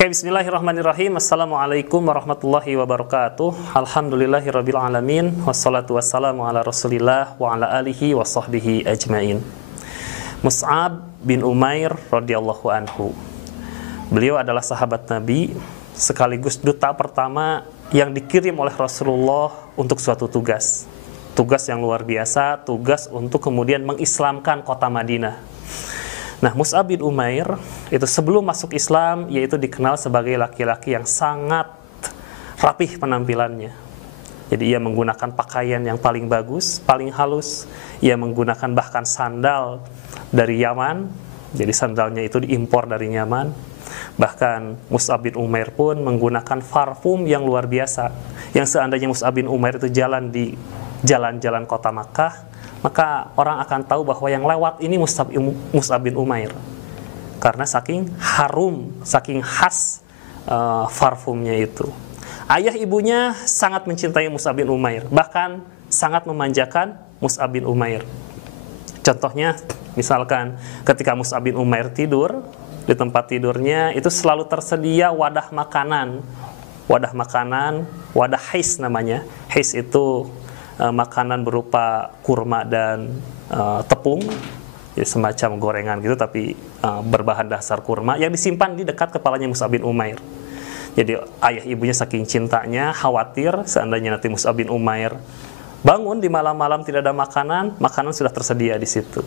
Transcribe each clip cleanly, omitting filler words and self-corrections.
Oke, bismillahirrahmanirrahim. Assalamualaikum warahmatullahi wabarakatuh. Alhamdulillahirabbil alamin, wassalatu wassalamu ala Rasulillah wa ala alihi wa sahbihi ajmain. Mus'ab bin Umair radhiyallahu anhu. Beliau adalah sahabat Nabi sekaligus duta pertama yang dikirim oleh Rasulullah untuk suatu tugas. Tugas yang luar biasa, tugas untuk kemudian mengislamkan kota Madinah. Nah, Mus'ab bin Umair itu sebelum masuk Islam, yaitu dikenal sebagai laki-laki yang sangat rapih penampilannya. Jadi ia menggunakan pakaian yang paling bagus, paling halus. Ia menggunakan bahkan sandal dari Yaman. Jadi sandalnya itu diimpor dari Yaman. Bahkan Mus'ab bin Umair pun menggunakan parfum yang luar biasa. Yang seandainya Mus'ab bin Umair itu jalan di jalan-jalan kota Makkah, maka orang akan tahu bahwa yang lewat ini Mus'ab bin Umair, karena saking harum, saking khas parfumnya itu. Ayah ibunya sangat mencintai Mus'ab bin Umair, bahkan sangat memanjakan Mus'ab bin Umair. Contohnya, misalkan ketika Mus'ab bin Umair tidur, di tempat tidurnya itu selalu tersedia wadah makanan, wadah hais namanya. Hais itu makanan berupa kurma dan tepung, ya, semacam gorengan gitu, tapi berbahan dasar kurma yang disimpan di dekat kepalanya Mus'ab bin Umair. Jadi ayah ibunya saking cintanya khawatir seandainya nanti Mus'ab bin Umair bangun di malam-malam tidak ada makanan, makanan sudah tersedia di situ.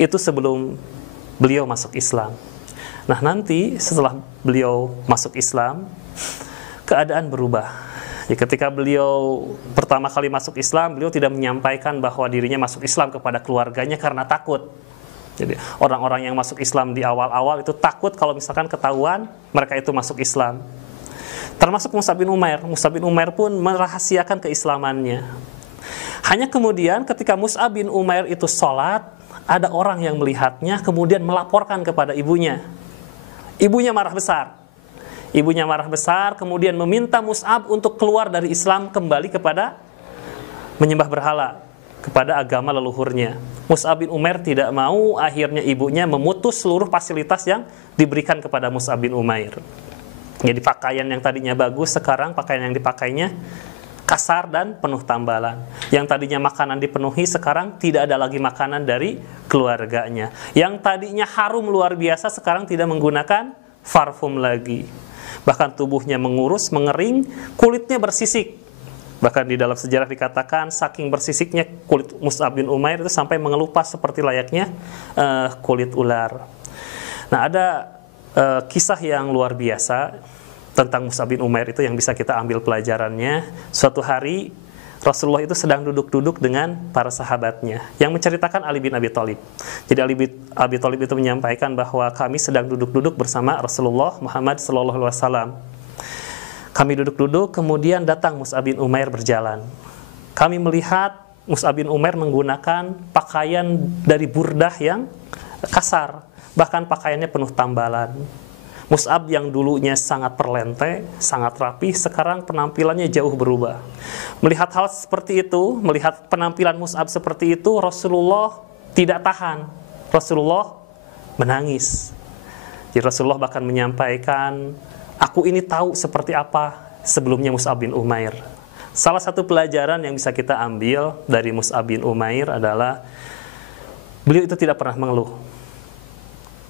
Itu sebelum beliau masuk Islam. Nah, nanti setelah beliau masuk Islam, keadaan berubah. Ya, ketika beliau pertama kali masuk Islam, beliau tidak menyampaikan bahwa dirinya masuk Islam kepada keluarganya karena takut. Jadi orang-orang yang masuk Islam di awal-awal itu takut kalau misalkan ketahuan mereka itu masuk Islam. Termasuk Mus'ab bin Umair. Mus'ab bin Umair pun merahasiakan keislamannya. Hanya kemudian ketika Mus'ab bin Umair itu sholat, ada orang yang melihatnya kemudian melaporkan kepada ibunya. Ibunya marah besar. Ibunya marah besar, kemudian meminta Mus'ab untuk keluar dari Islam, kembali kepada menyembah berhala, kepada agama leluhurnya. Mus'ab bin Umair tidak mau, akhirnya ibunya memutus seluruh fasilitas yang diberikan kepada Mus'ab bin Umair. Jadi pakaian yang tadinya bagus, sekarang pakaian yang dipakainya kasar dan penuh tambalan. Yang tadinya makanan dipenuhi, sekarang tidak ada lagi makanan dari keluarganya. Yang tadinya harum luar biasa, sekarang tidak menggunakan parfum lagi. Bahkan tubuhnya mengurus, mengering, kulitnya bersisik. Bahkan di dalam sejarah dikatakan saking bersisiknya kulit Mus'ab bin Umair itu sampai mengelupas seperti layaknya kulit ular. Nah, ada kisah yang luar biasa tentang Mus'ab bin Umair itu yang bisa kita ambil pelajarannya. Suatu hari Rasulullah itu sedang duduk-duduk dengan para sahabatnya, yang menceritakan Ali bin Abi Thalib. Jadi Ali bin Abi Thalib itu menyampaikan bahwa kami sedang duduk-duduk bersama Rasulullah Muhammad SAW. Kami duduk-duduk, kemudian datang Mus'ab bin Umair berjalan. Kami melihat Mus'ab bin Umair menggunakan pakaian dari burdah yang kasar, bahkan pakaiannya penuh tambalan. Mus'ab yang dulunya sangat perlente, sangat rapi, sekarang penampilannya jauh berubah. Melihat hal seperti itu, melihat penampilan Mus'ab seperti itu, Rasulullah tidak tahan. Rasulullah menangis. Jadi Rasulullah bahkan menyampaikan, aku ini tahu seperti apa sebelumnya Mus'ab bin Umair. Salah satu pelajaran yang bisa kita ambil dari Mus'ab bin Umair adalah beliau itu tidak pernah mengeluh.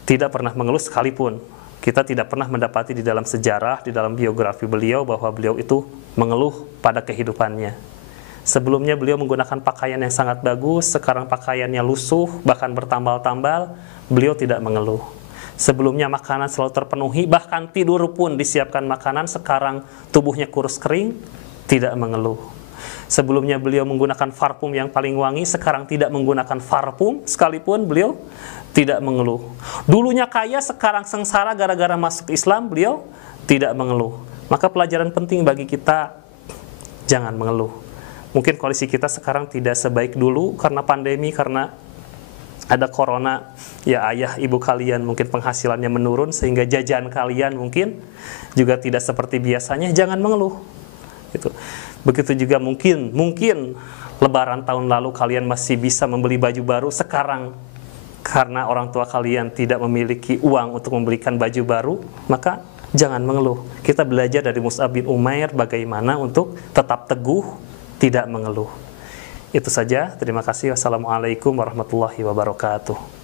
Tidak pernah mengeluh sekalipun. Kita tidak pernah mendapati di dalam sejarah, di dalam biografi beliau bahwa beliau itu mengeluh pada kehidupannya. Sebelumnya beliau menggunakan pakaian yang sangat bagus, sekarang pakaiannya lusuh, bahkan bertambal-tambal, beliau tidak mengeluh. Sebelumnya makanan selalu terpenuhi, bahkan tidur pun disiapkan makanan, sekarang tubuhnya kurus kering, tidak mengeluh. Sebelumnya beliau menggunakan parfum yang paling wangi, sekarang tidak menggunakan parfum, sekalipun beliau tidak mengeluh. Dulunya kaya, sekarang sengsara gara-gara masuk Islam, beliau tidak mengeluh. Maka pelajaran penting bagi kita, jangan mengeluh. Mungkin kondisi kita sekarang tidak sebaik dulu karena pandemi, karena ada corona. Ya, ayah ibu kalian mungkin penghasilannya menurun, sehingga jajan kalian mungkin juga tidak seperti biasanya. Jangan mengeluh. Gitu. Begitu juga mungkin Lebaran tahun lalu kalian masih bisa membeli baju baru, sekarang karena orang tua kalian tidak memiliki uang untuk membelikan baju baru, maka jangan mengeluh. Kita belajar dari Mus'ab bin Umair bagaimana untuk tetap teguh, tidak mengeluh. Itu saja, terima kasih. Wassalamualaikum warahmatullahi wabarakatuh.